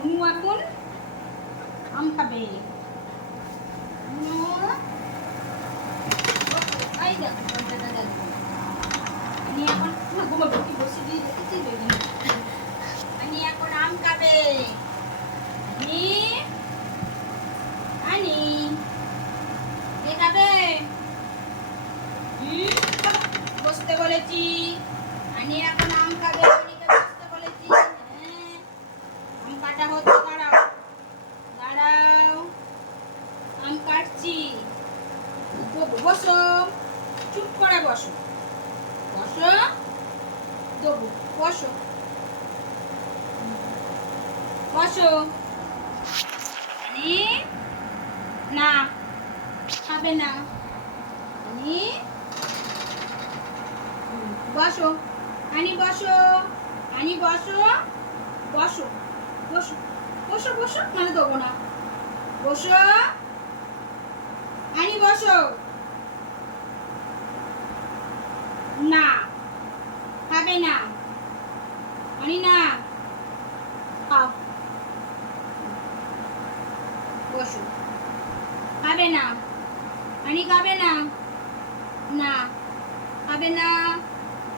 অনু এখন আম খাবে। অনু, এই দেখো দরজাটা দেখো। আমি এখন ঘুমাবো কি বসে দিয়ে দেখেছি বেবি। আমি এখন আম খাবে। আনি আনি কে খাবে? বসতে বলেছি। আনি এখন আম খাবে। আনিকে বসতে বলেছি। হ্যাঁ, আম কাটা হচ্ছে, দাঁড়াও দাঁড়াও, আম কাটছি। বসো, চুপ করে বসো, বসো, দেবো, বসো বসো। আনি না, খাবে না। আনি বসো, আনি বসো, আনি বসো, বসো বসো বসো বসো, মানে দেবো না। বসো, আনি বসো। না, খাবে না। আনি না, খাও, বসো। খাবে না, আনি খাবে না। না, খাবে না।